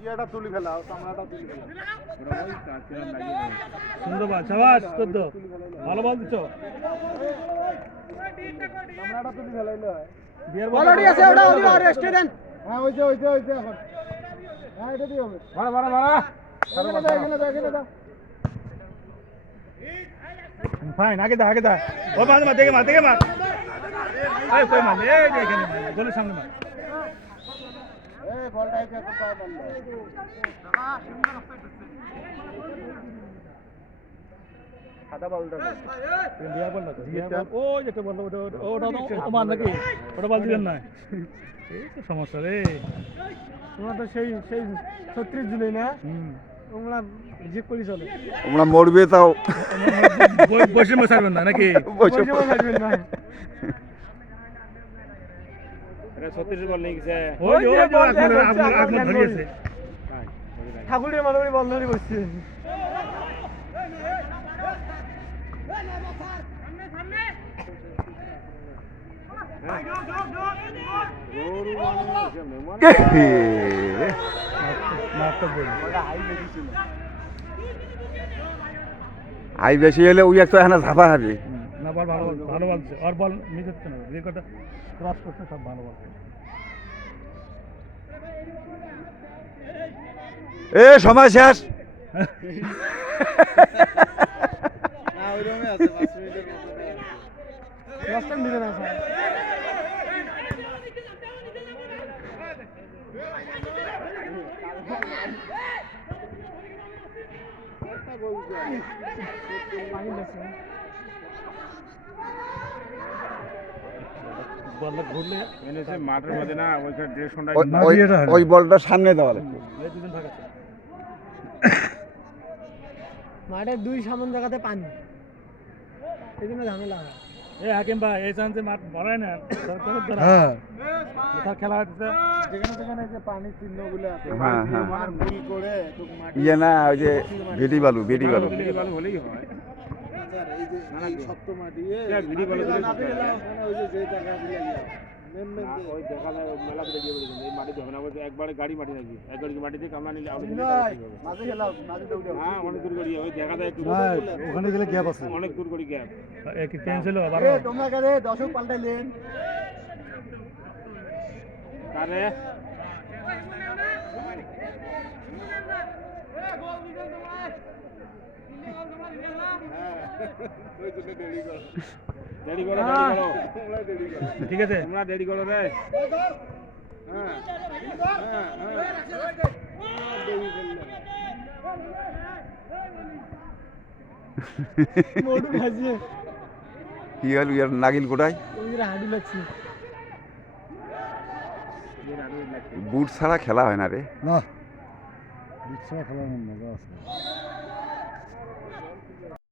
ইয়েটা তুলি ফেলাও চামড়াটা তুলি ফেলাও সুন্দর বল সাবাস চোদ্দ ভালো বল দিচ্ছ চামড়াটা তুলি ফেলাইলে হয় অলরেডি আছে ওটা ওদিকে আর রেস্টে দেন হ্যাঁ ওইছে ওইছে ওইছে এখন হ্যাঁ এটা দিয়ে হবে মারা মারা মারা এখানে দাও এখানে দাও এখানে দাও ফাইন আগে দা আগে দা ও মার মার দেখে মার দেখে মার এই কই মার এই এখানে গোলের সামনে মার এই বলটা এসে এখন পায় বলল সাদা বলটা বিয়ার বল না তো? বল। ও যেটা বল ওটা ওটা- ওটা ও মার নাকি? ওটা বল দিবেন না? এই তো সমস্যা রে। তোমরা তো সেই সেই ছত্রিশ জুলাই না? তোমরা জিপ করে চলে। তোমরা মরবে তাও। বসে বসে না নাকি? বসে থাকবেন না ছত্রিশ বল ওই যে আপনার আপনার। ধরিয়েছে। ঠাকুরের মাথা বল ধরে বসছে। আই বেশি হলে ওই একটা এখানে ঝাপা হবে না বল ভালো ভালো বলছে আর বল নিজে না রেকর্ডটা ক্রস করতে সব ভালো বল এ সময় শেষ। না ওইরকমই ওই- বলটা সামনে দেওয়া মাঠের দুই সামন জায়গাতে পানি। এই জন্য ঝামেলা হয়। এ হাকিম ভাই এই চান্সে মাঠ ভরায় না। হ্যাঁ। খেলা হচ্ছে যেখানে যেখানে যে পানির চিহ্নগুলো আছে হ্যাঁ, হ্যাঁ। ইয়ে না ওই যে বেটি বালু বেটি বালু। ভালো হলেই হয়। স্যার, এই যে এই এ, হ্যাঁ, ওই ওই গিয়ে বলেছেন এই মাটি একবারে গাড়ি মাটি নাকি এক গাড়ি মাটি দিয়ে নিলে দৌড়াও। হ্যাঁ অনেক দূর করি ওই দেখা যায় ওখানে গেলে গ্যাপ আছে। অনেক দূর করি গ্যাপ কি চেঞ্জ হলো? আবার তোমরা কারে দর্শক পাল্টাইলেন। কারে ওই জন্য দেরি করো দেরি করো। দেরি করো তোমরা দেরি করো ঠিক আছে তোমরা দেরি করো রে। হ্যাঁ হ্যাঁ হ্যাঁ কি হল ইয়ার নাগিল কোটায় বুট ছাড়া খেলা হয় না রে। না বিচ্ছা খেলার মজা আছে।